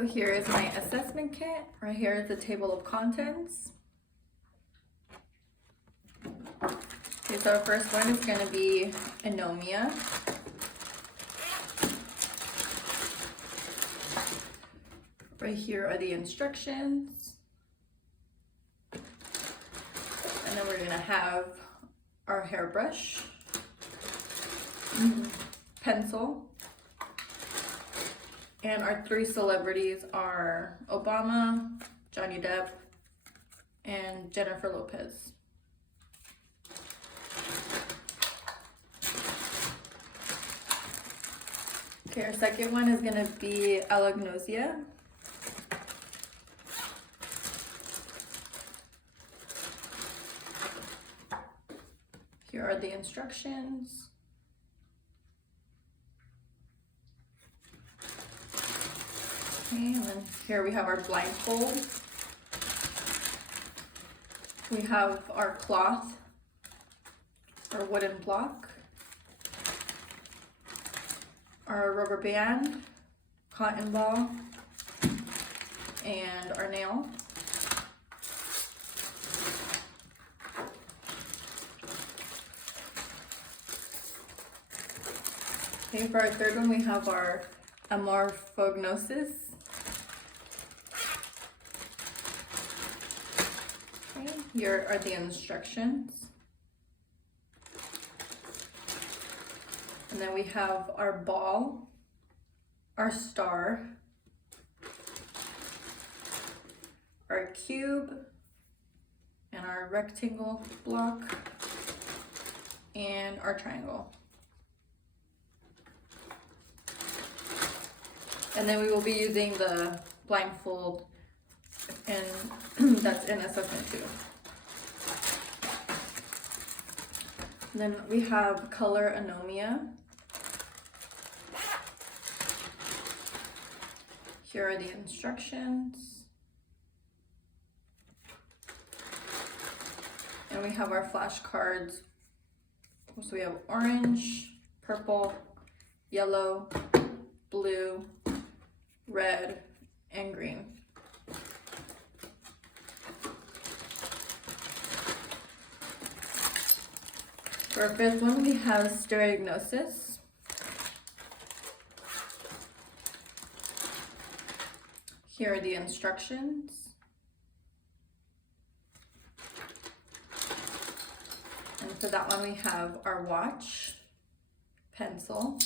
So here is my assessment kit. Right here is the table of contents. Okay, so our first one is going to be anomia. Right here are the instructions. And then we're going to have our hairbrush, pencil, and our three celebrities are Obama, Johnny Depp, and Jennifer Lopez. Okay, our second one is gonna be alagnosia. Here are the instructions. Okay, and then here we have our blindfold. We have our cloth, our wooden block, our rubber band, cotton ball, and our nail. Okay, for our third one, we have our amorphognosis. Okay, here are the instructions. And then we have our ball, our star, our cube, and our rectangle block, and our triangle. And then we will be using the blindfold, and that's in assessment 2. And then we have color anomia. Here are the instructions. And we have our flashcards. So we have orange, purple, yellow, blue, red, and green. For our fifth one, we have stereognosis. Here are the instructions. And for that one, we have our watch, pencil,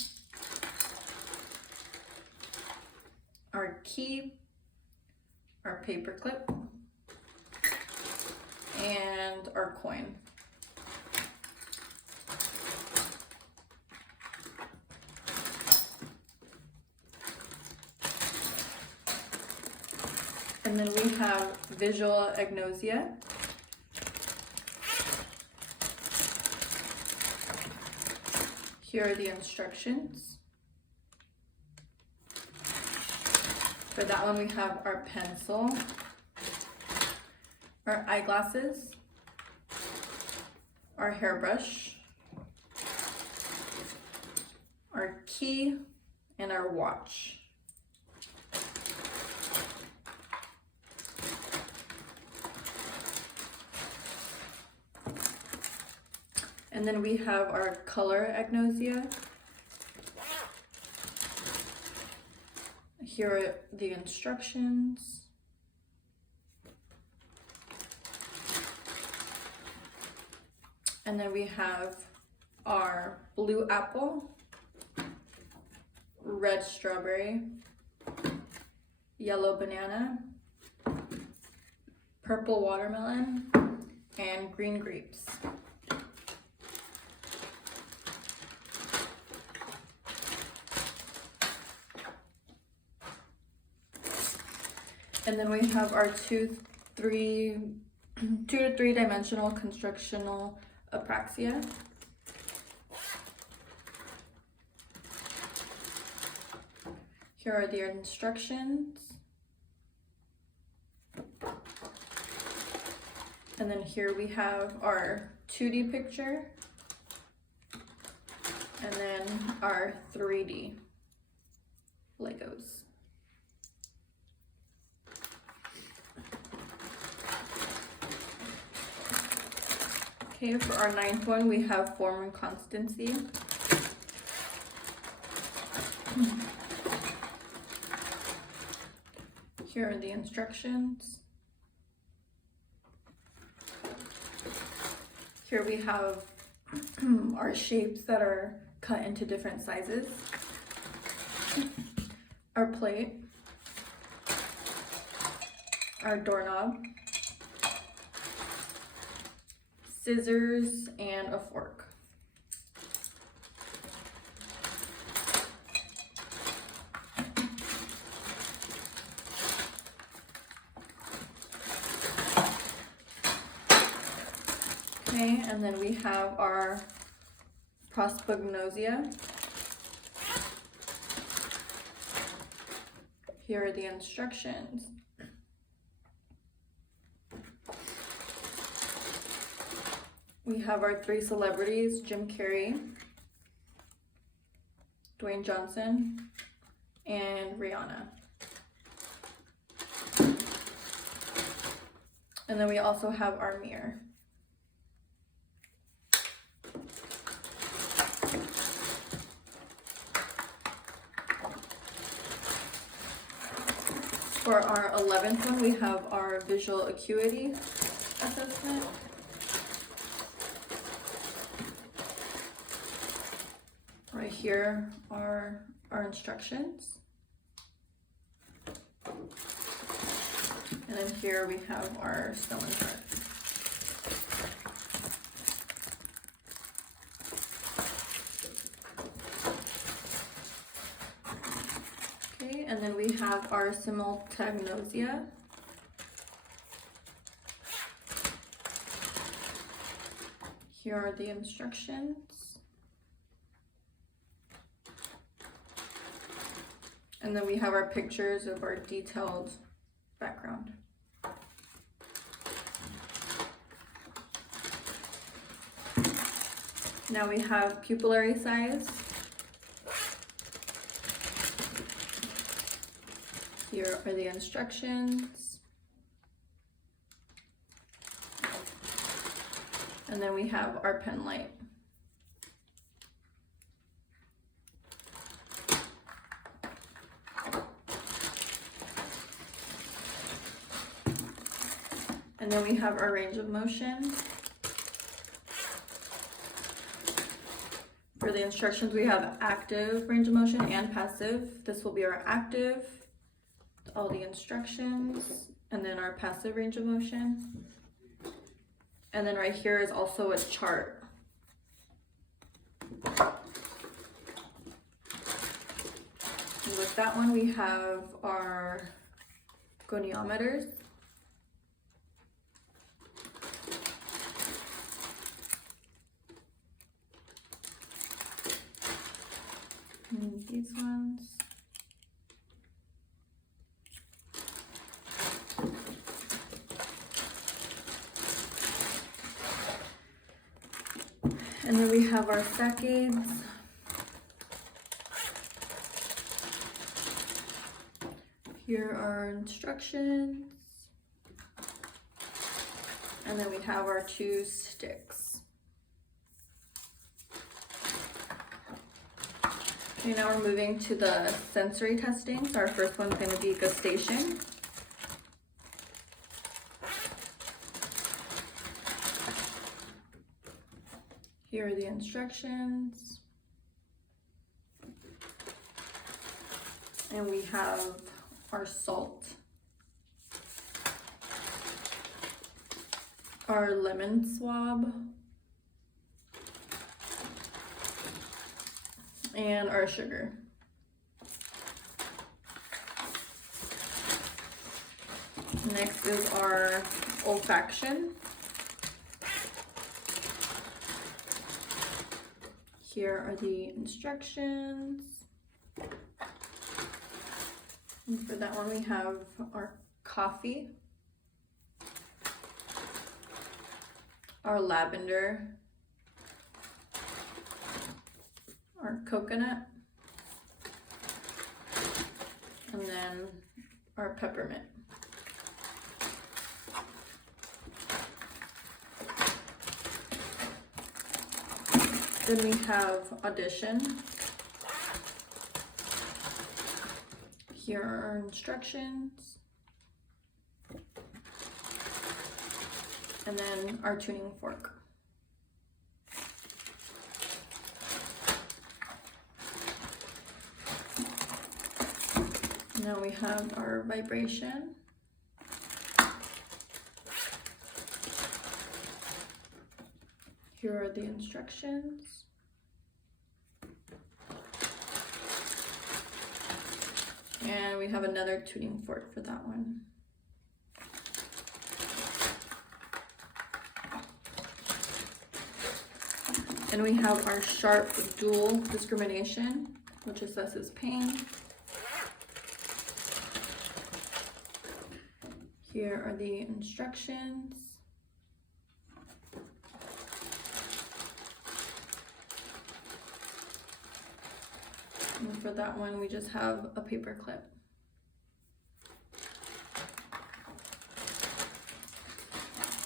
our key, our paper clip, and our coin. And then we have visual agnosia. Here are the instructions. For that one, we have our pencil, our eyeglasses, our hairbrush, our key, and our watch. And then we have our color agnosia. Here are the instructions. And then we have our blue apple, red strawberry, yellow banana, purple watermelon, and green grapes. And then we have our 2 to 3 dimensional constructional apraxia. Here are the instructions. And then here we have our 2D picture. And then our 3D Legos. Okay, for our 9th one, we have form and constancy. Here are the instructions. Here we have our shapes that are cut into different sizes. Our plate, our doorknob, scissors, and a fork. Okay, and then we have our prospagnosia. Here are the instructions. We have our 3 celebrities, Jim Carrey, Dwayne Johnson, and Rihanna. And then we also have our mirror. For our 11th one, we have our visual acuity assessment. Right here are our instructions. And then here we have our spelling chart. Okay, and then we have our simultagnosia. Here are the instructions. And then we have our pictures of our detailed background. Now we have pupillary size. Here are the instructions. And then we have our pen light. And then we have our range of motion. For the instructions, we have active range of motion and passive. This will be our active, all the instructions, and then our passive range of motion. And then right here is also a chart. And with that one, we have our goniometers. And these ones. And then we have our saccades. Here are instructions. And then we have our 2 sticks. Okay, now we're moving to the sensory testing. So our first one's going to be gustation. Here are the instructions. And we have our salt, our lemon swab, and our sugar. Next is our olfaction. Here are the instructions. And for that one, we have our coffee, our lavender, our coconut, and then our peppermint. Then we have audition. Here are our instructions. And then our tuning fork. Now we have our vibration. Here are the instructions. And we have another tuning fork for that one. And we have our sharp dual discrimination, which assesses pain. Here are the instructions. And for that one, we just have a paper clip.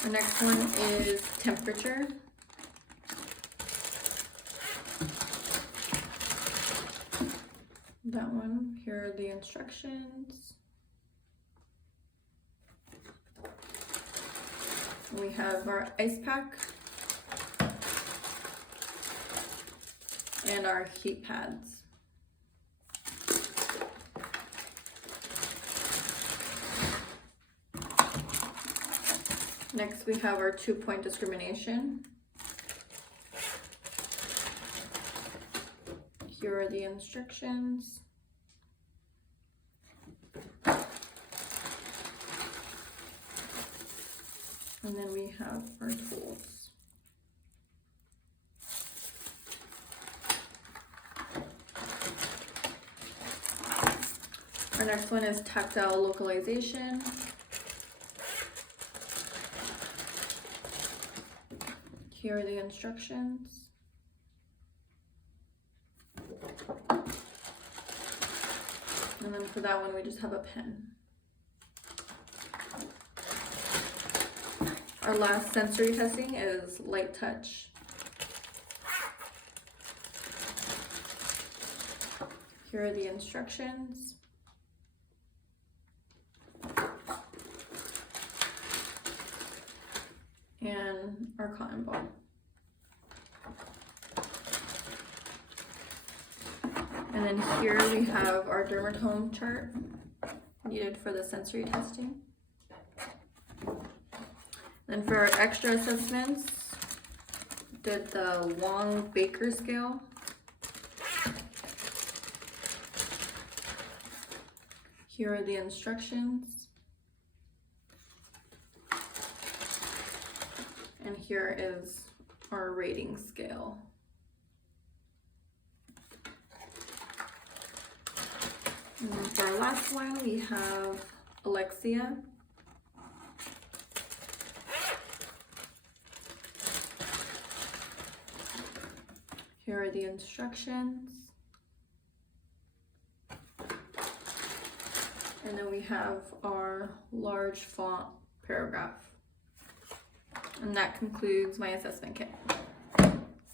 Our next one is temperature. That one, here are the instructions. We have our ice pack and our heat pads. Next, we have our 2-point discrimination. Here are the instructions. And then we have our tools. Our next one is tactile localization. Here are the instructions. And then for that one, we just have a pen. Our last sensory testing is light touch. Here are the instructions. And our cotton ball. And then here we have our dermatome chart needed for the sensory testing. Then for our extra assessments, did the Wong-Baker scale. Here are the instructions. And here is our rating scale. And then for our last one, we have Alexia. Here are the instructions. And then we have our large font paragraph. And that concludes my assessment kit.